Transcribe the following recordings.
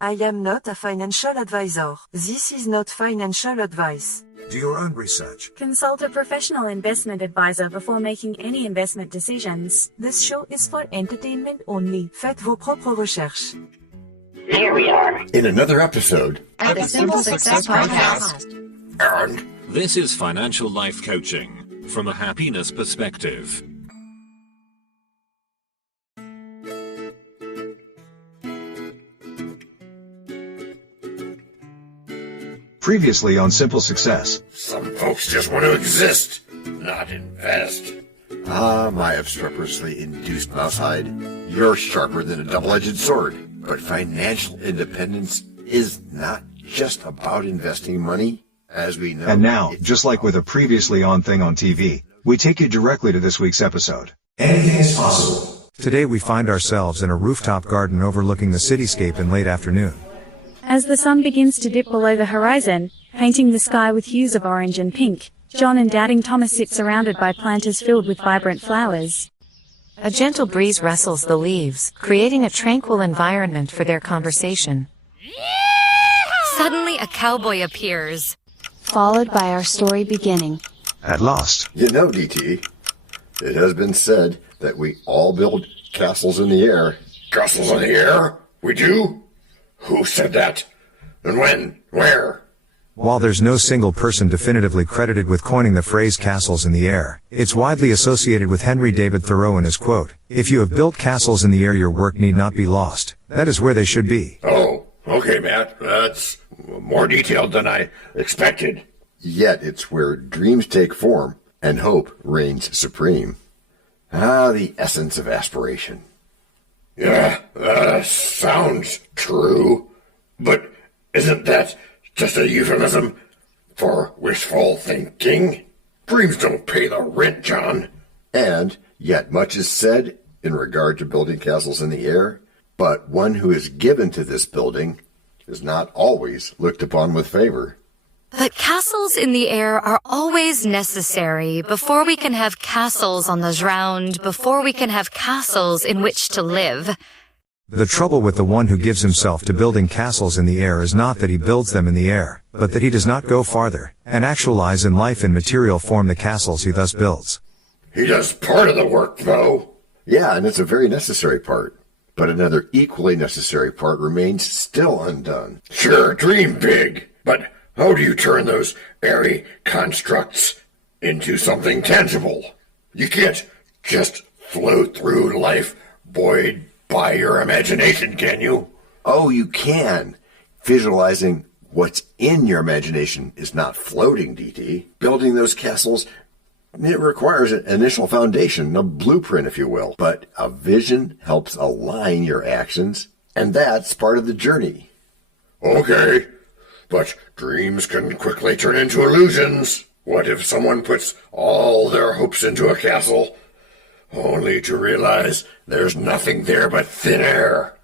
I am not a financial advisor. This is not financial advice. Do your own research. Consult a professional investment advisor before making any investment decisions. This show is for entertainment only. Faites vos propres recherches. Here we are in another episode of the Simple Success Podcast. And this is financial life coaching from a happiness perspective. Previously on Simple Success. Some folks just want to exist, not invest. My obstreperously induced mousehide. You're sharper than a double-edged sword. But financial independence is not just about investing money, as we know. And now, just like with a previously on thing on TV, we take you directly to this week's episode. Anything is possible. Today we find ourselves in a rooftop garden overlooking the cityscape in late afternoon. As the sun begins to dip below the horizon, painting the sky with hues of orange and pink, John and Doubting Thomas sit surrounded by planters filled with vibrant flowers. A gentle breeze rustles the leaves, creating a tranquil environment for their conversation. Suddenly a cowboy appears, followed by our story beginning. At last. You know, DT, it has been said that we all build castles in the air. Castles in the air? We do? Who said that? And when? Where? While there's no single person definitively credited with coining the phrase castles in the air, it's widely associated with Henry David Thoreau in his quote, "If you have built castles in the air, your work need not be lost. That is where they should be." Oh, okay, Matt. That's more detailed than I expected. Yet it's where dreams take form and hope reigns supreme. The essence of aspiration. Yeah, sounds true. But isn't that just a euphemism for wishful thinking? Dreams don't pay the rent, John. And yet much is said in regard to building castles in the air, but one who is given to this building is not always looked upon with favor. But castles in the air are always necessary before we can have castles on the ground, before we can have castles in which to live. The trouble with the one who gives himself to building castles in the air is not that he builds them in the air, but that he does not go farther, and actualize in life in material form the castles he thus builds. He does part of the work, though. Yeah, and it's a very necessary part. But another equally necessary part remains still undone. Sure, dream big, but how do you turn those airy constructs into something tangible? You can't just float through life buoyed by your imagination, can you? Oh, you can. Visualizing what's in your imagination is not floating, DT. Building those castles, it requires an initial foundation, a blueprint, if you will. But a vision helps align your actions, and that's part of the journey. Okay, but dreams can quickly turn into illusions. What if someone puts all their hopes into a castle, only to realize there's nothing there but thin air?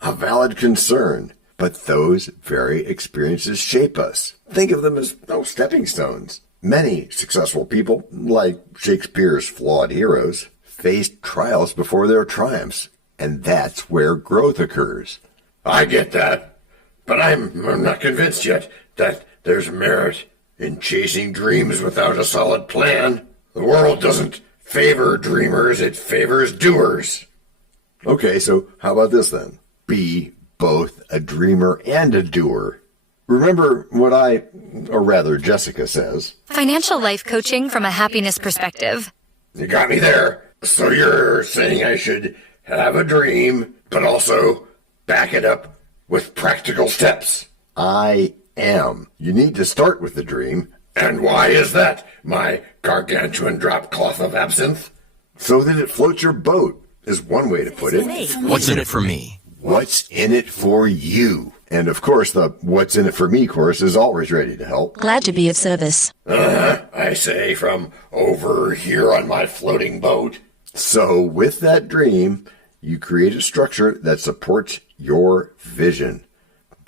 A valid concern, but those very experiences shape us. Think of them as stepping stones. Many successful people, like Shakespeare's flawed heroes, faced trials before their triumphs, and that's where growth occurs. I get that, but I'm not convinced yet that there's merit in chasing dreams without a solid plan. The world doesn't favor dreamers, it favors doers. Okay, so how about this then? Be both a dreamer and a doer. Remember what Jessica says. Financial life coaching from a happiness perspective. You got me there. So you're saying I should have a dream, but also back it up with practical steps? I am. You need to start with the dream. And why is that, my gargantuan drop cloth of absinthe? So that it floats your boat, is one way to put it. What's in it for me? What's in it for you? And of course, the What's in it for me course is always ready to help. Glad to be of service. I say, from over here on my floating boat. So with that dream, you create a structure that supports your vision.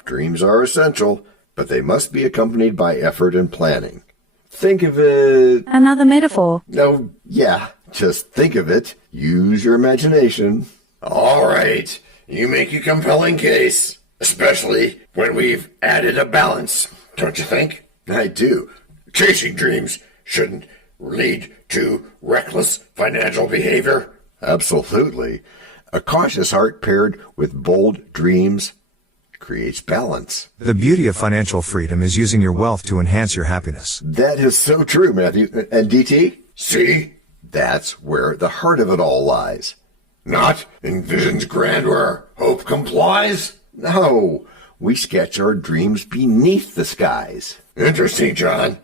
Dreams are essential, but they must be accompanied by effort and planning. Think of it... Another metaphor. Oh, yeah. Just think of it. Use your imagination. All right. You make a compelling case. Especially when we've added a balance, don't you think? I do. Chasing dreams shouldn't lead to reckless financial behavior. Absolutely. A cautious heart paired with bold dreams creates balance. The beauty of financial freedom is using your wealth to enhance your happiness. That is so true, Matthew. And DT? See? That's where the heart of it all lies. Not in vision's grand where hope complies? No, we sketch our dreams beneath the skies. Interesting, John.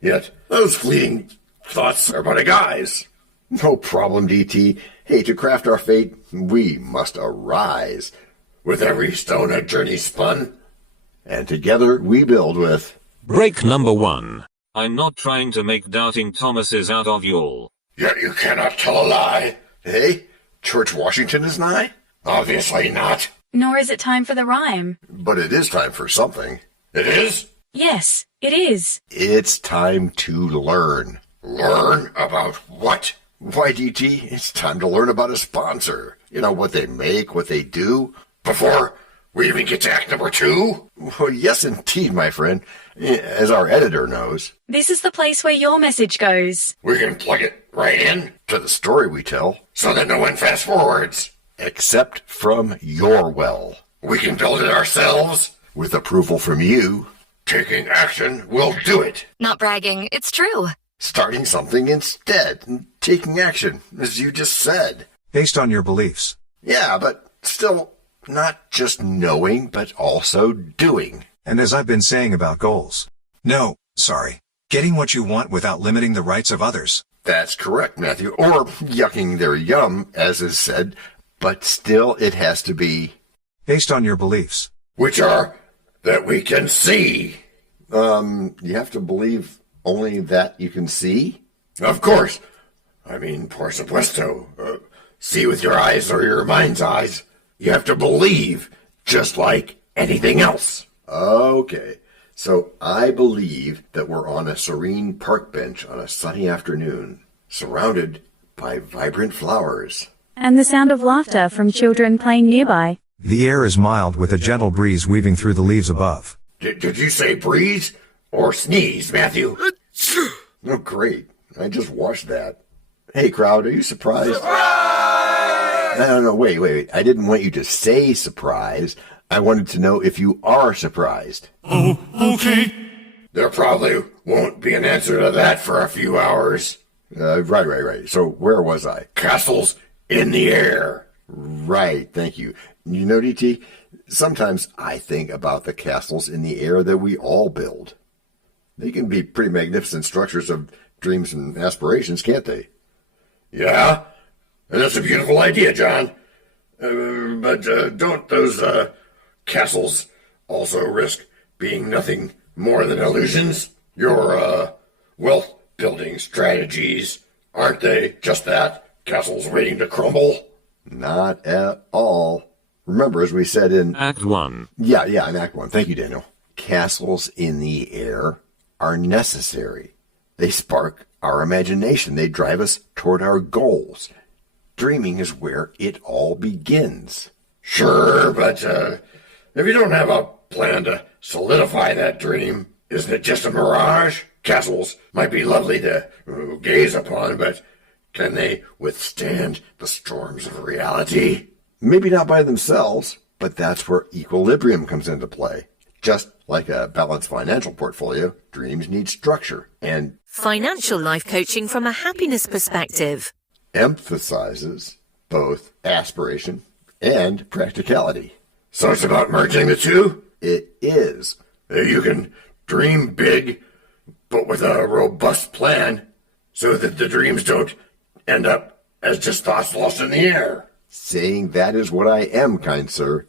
Yet those fleeting thoughts are but a guise. No problem, DT. Hey, to craft our fate, we must arise. With every stone a journey spun, and together we build with... Break number 1. I'm not trying to make doubting Thomases out of y'all. Yet you cannot tell a lie. Hey, George Washington is nigh? Obviously not. Nor is it time for the rhyme. But it is time for something. It is? Yes, it is. It's time to learn. Learn about what? Why, DT, it's time to learn about a sponsor. You know, what they make, what they do. Before we even get to act number 2? Well, yes, indeed, my friend. As our editor knows. This is the place where your message goes. We can plug it right in to the story we tell, so that no one fast forwards. Except from your well. We can build it ourselves, with approval from you. Taking action will do it. Not bragging, it's true. Starting something instead, and taking action, as you just said. Based on your beliefs. Yeah, but still not just knowing, but also doing. And as I've been saying about goals. No, sorry. Getting what you want without limiting the rights of others. That's correct, Matthew. Or yucking their yum, as is said. But still, it has to be... Based on your beliefs. Which are that we can see. You have to believe only that you can see? Of course. I mean, por supuesto. See with your eyes or your mind's eyes. You have to believe, just like anything else. Okay. So I believe that we're on a serene park bench on a sunny afternoon, surrounded by vibrant flowers. And the sound of laughter from children playing nearby. The air is mild with a gentle breeze weaving through the leaves above. Did you say breeze or sneeze, Matthew? Oh, great. I just watched that. Hey, crowd, are you surprised? Surprise! No, wait. I didn't want you to say surprise. I wanted to know if you are surprised. Oh, okay. There probably won't be an answer to that for a few hours. Right. So where was I? Castles in the air. Right, thank you. You know, DT, sometimes I think about the castles in the air that we all build. They can be pretty magnificent structures of dreams and aspirations, can't they? Yeah, and that's a beautiful idea, John. But don't those castles also risk being nothing more than illusions? Your wealth-building strategies, aren't they just that? Castles waiting to crumble? Not at all. Remember, as we said in... Act 1. Yeah, in Act 1. Thank you, Daniel. Castles in the air are necessary. They spark our imagination. They drive us toward our goals. Dreaming is where it all begins. Sure, but if you don't have a plan to solidify that dream, isn't it just a mirage? Castles might be lovely to gaze upon, but can they withstand the storms of reality? Maybe not by themselves, but that's where equilibrium comes into play. Just like a balanced financial portfolio, dreams need structure and Financial life coaching from a happiness perspective emphasizes both aspiration and practicality. So it's about merging the two? It is. You can dream big, but with a robust plan, so that the dreams don't end up as just thoughts lost in the air. Saying that is what I am, kind sir.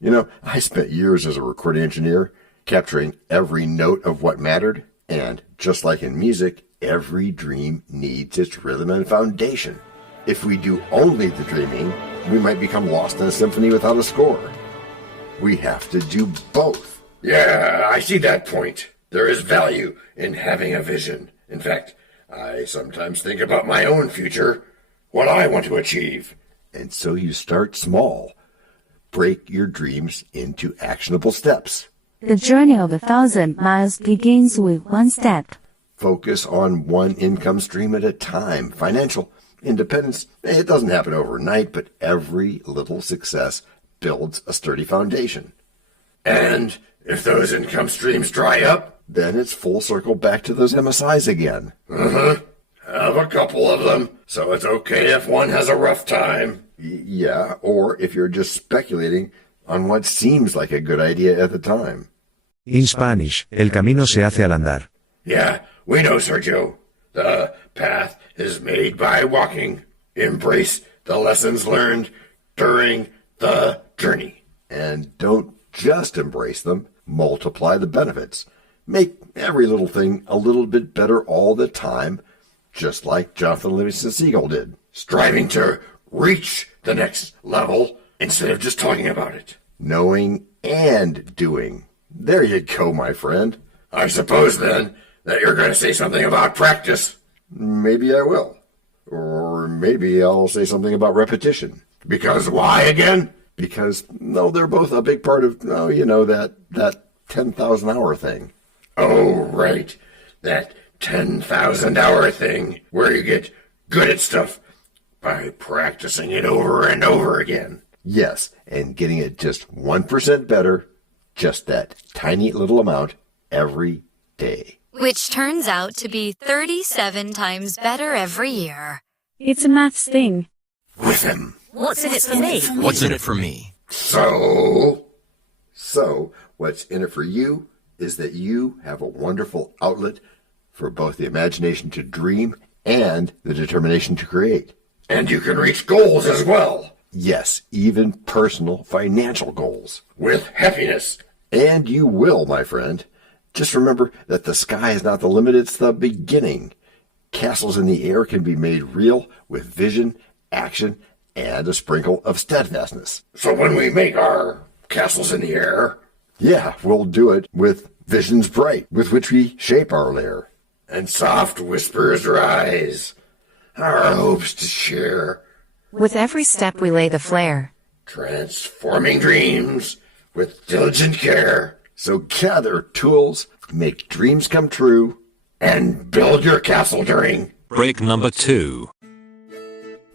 You know, I spent years as a recording engineer, capturing every note of what mattered, and just like in music, every dream needs its rhythm and foundation. If we do only the dreaming, we might become lost in a symphony without a score. We have to do both. Yeah, I see that point. There is value in having a vision. In fact, I sometimes think about my own future, what I want to achieve. And so you start small, Break your dreams into actionable steps. The journey of 1,000 miles begins with one step. Focus on one income stream at a time. Financial independence, it doesn't happen overnight, but every little success builds a sturdy foundation. And if those income streams dry up, then it's full circle back to those MSIs again. Have a couple of them, so it's okay if one has a rough time. Yeah, or if you're just speculating on what seems like a good idea at the time. In Spanish, el camino se hace al andar. Yeah, we know, Sergio. The path is made by walking. Embrace the lessons learned during the journey. And don't just embrace them, multiply the benefits. Make every little thing a little bit better all the time, just like Jonathan Livingston Seagull did, striving to reach the next level instead of just talking about it. Knowing and doing. There you go, my friend. I suppose, then, that you're going to say something about practice. Maybe I will. Or maybe I'll say something about repetition. Because why again? Because, no, they're both a big part of, that 10,000 hour thing. Oh, right. That 10,000 hour thing where you get good at stuff by practicing it over and over again. Yes, and getting it just 1% better, just that tiny little amount every day. Which turns out to be 37 times better every year. It's a maths thing. With him. What's in it for me? What's in it for me? So, what's in it for you is that you have a wonderful outlet for both the imagination to dream and the determination to create. And you can reach goals as well. Yes, even personal financial goals. With happiness. And you will, my friend. Just remember that the sky is not the limit, it's the beginning. Castles in the air can be made real with vision, action, and a sprinkle of steadfastness. So when we make our castles in the air, yeah, we'll do it with visions bright, with which we shape our lair. And soft whispers rise, our hopes to share. With every step we lay the flare. Transforming dreams with diligent care. So gather tools, make dreams come true, and build your castle during break number 2.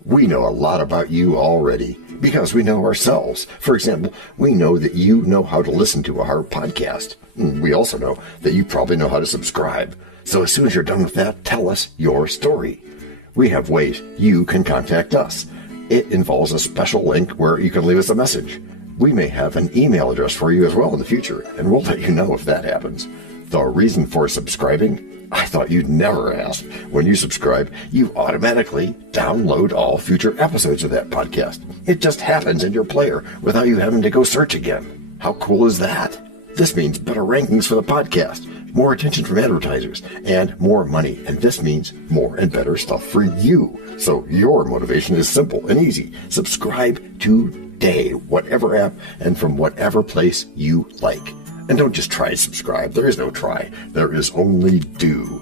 We know a lot about you already because we know ourselves. For example, we know that you know how to listen to our podcast. We also know that you probably know how to subscribe. So as soon as you're done with that, tell us your story. We have ways you can contact us. It involves a special link where you can leave us a message. We may have an email address for you as well in the future, and we'll let you know if that happens. The reason for subscribing? I thought you'd never ask. When you subscribe, you automatically download all future episodes of that podcast. It just happens in your player without you having to go search again. How cool is that? This means better rankings for the podcast, more attention from advertisers, and more money. And this means more and better stuff for you. So your motivation is simple and easy. Subscribe today, whatever app and from whatever place you like. And don't just try to subscribe. There is no try. There is only do.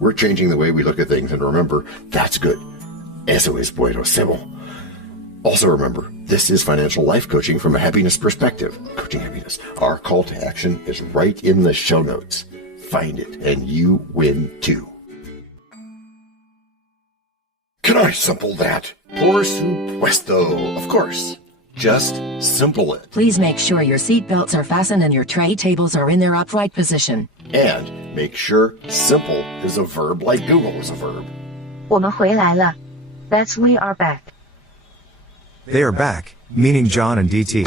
We're changing the way we look at things, and remember, that's good. Eso es buenísimo. Also remember, this is financial life coaching from a happiness perspective. Coaching happiness. Our call to action is right in the show notes. Find it, and you win too. Can I simple that? Por supuesto, of course. Just simple it. Please make sure your seat belts are fastened and your tray tables are in their upright position. And make sure simple is a verb like Google is a verb. 我们回来了. That's we are back. They are back, meaning John and DT.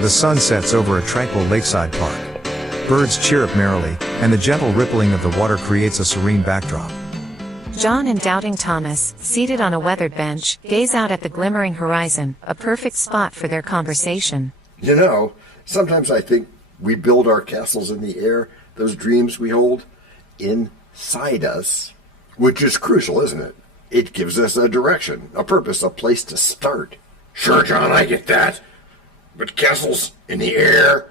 The sun sets over a tranquil lakeside park. Birds chirrup merrily, and the gentle rippling of the water creates a serene backdrop. John and Doubting Thomas, seated on a weathered bench, gaze out at the glimmering horizon, a perfect spot for their conversation. You know, sometimes I think we build our castles in the air, those dreams we hold, inside us, which is crucial, isn't it? It gives us a direction, a purpose, a place to start. Sure, John, I get that. But castles in the air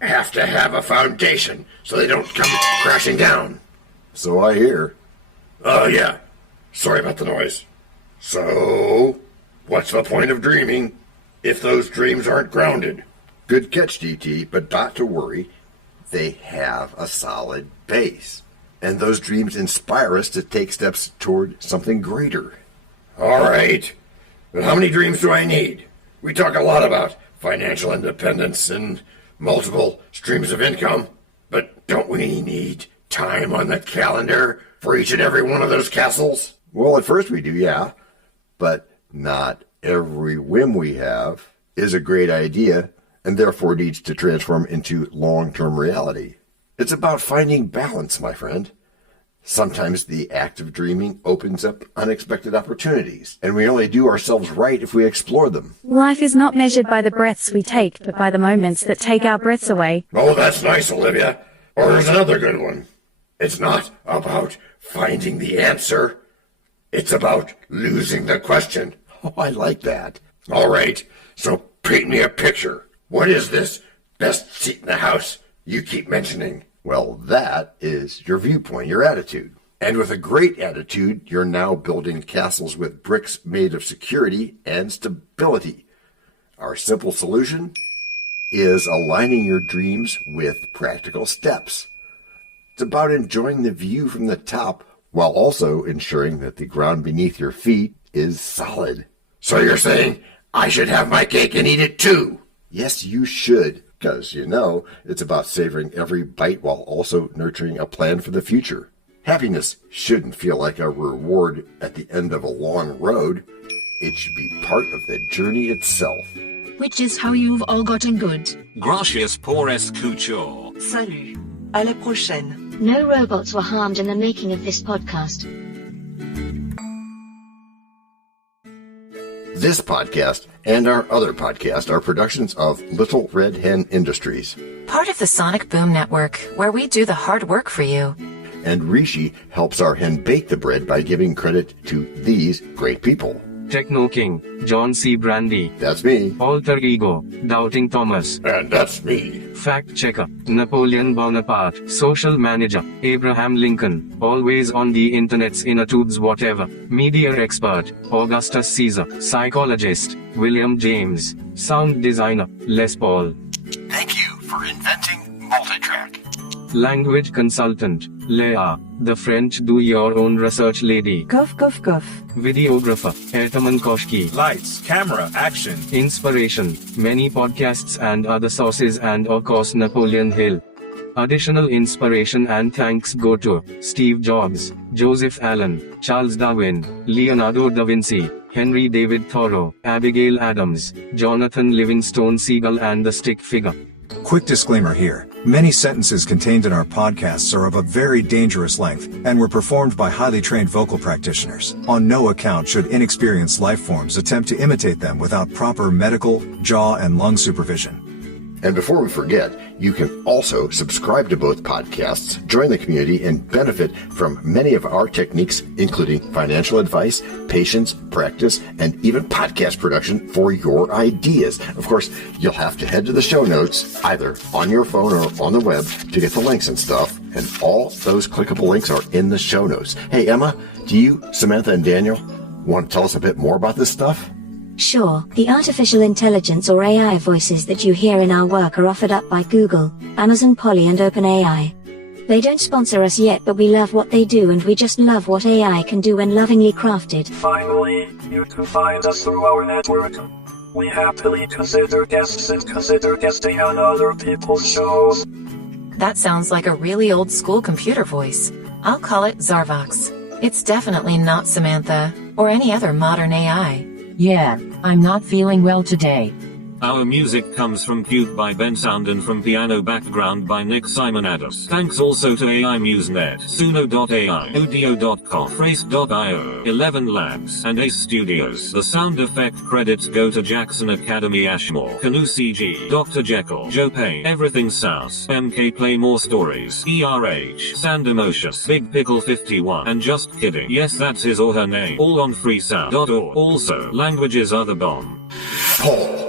have to have a foundation so they don't come crashing down. So I hear. Oh, yeah. Sorry about the noise. So, what's the point of dreaming if those dreams aren't grounded. Good catch, DT, but not to worry. They have a solid base. And those dreams inspire us to take steps toward something greater. All right. But how many dreams do I need? We talk a lot about financial independence and multiple streams of income. But don't we need time on the calendar for each and every one of those castles? Well, at first we do, yeah. But not every whim we have is a great idea and therefore needs to transform into long-term reality. It's about finding balance, my friend. Sometimes the act of dreaming opens up unexpected opportunities, and we only do ourselves right if we explore them. Life is not measured by the breaths we take, but by the moments that take our breaths away. Oh, that's nice, Olivia. Or here's another good one. It's not about finding the answer. It's about losing the question. Oh, I like that. All right, so paint me a picture. What is this best seat in the house you keep mentioning? Well, that is your viewpoint, your attitude. And with a great attitude, you're now building castles with bricks made of security and stability. Our simple solution is aligning your dreams with practical steps. It's about enjoying the view from the top while also ensuring that the ground beneath your feet is solid. So you're saying I should have my cake and eat it too? Yes, you should, because, it's about savoring every bite while also nurturing a plan for the future. Happiness shouldn't feel like a reward at the end of a long road. It should be part of the journey itself. Which is how you've all gotten good. Gracias por escuchar. Salut. À la prochaine. No robots were harmed in the making of this podcast. This podcast and our other podcast are productions of Little Red Hen Industries. Part of the Sonic Boom Network, where we do the hard work for you. And Rishi helps our hen bake the bread by giving credit to these great people. Techno King, John Brandy. That's me. Alter Ego, Doubting Thomas. And that's me. Fact Checker, Napoleon Bonaparte. Social Manager, Abraham Lincoln. Always on the internet's inner tubes whatever. Media Expert, Augustus Caesar. Psychologist, William James. Sound Designer, Les Paul. Thank you for inventing multitrack. Language Consultant, Leah, the French do-your-own research lady. Cough, cough, cough. Videographer, Ertaman Koshki. Lights, camera, action. Inspiration, many podcasts and other sources and of course Napoleon Hill. Additional inspiration and thanks go to Steve Jobs, Joseph Allen, Charles Darwin, Leonardo da Vinci, Henry David Thoreau, Abigail Adams, Jonathan Livingstone Seagull and the Stick Figure. Quick disclaimer here. Many sentences contained in our podcasts are of a very dangerous length, and were performed by highly trained vocal practitioners. On no account should inexperienced life forms attempt to imitate them without proper medical, jaw, and lung supervision. And before we forget, you can also subscribe to both podcasts, join the community, and benefit from many of our techniques, including financial advice, patience, practice, and even podcast production for your ideas. Of course, you'll have to head to the show notes, either on your phone or on the web, to get the links and stuff. And all those clickable links are in the show notes. Hey, Emma, do you, Samantha, and Daniel want to tell us a bit more about this stuff? Sure, the artificial intelligence or AI voices that you hear in our work are offered up by Google, Amazon Polly and OpenAI. They don't sponsor us yet, but we love what they do and we just love what AI can do when lovingly crafted. Finally, you can find us through our network. We happily consider guests and consider guesting on other people's shows. That sounds like a really old school computer voice. I'll call it Zarvox. It's definitely not Samantha, or any other modern AI. Yeah, I'm not feeling well today. Our music comes from Cube by Ben Sound and from Piano Background by Nick Simonados. Thanks also to AI MuseNet, Suno.ai, Audio.com, Phrase.io, ElevenLabs, and Ace Studios. The sound effect credits go to Jackson Academy Ashmore, Canoe CG, Dr. Jekyll, Joe Payne, Everything South, MK Play More Stories, ERH, Sand Emotions, Big Pickle 51, and Just Kidding. Yes, that's his or her name. All on freesound.org. Also, languages are the bomb. Paul.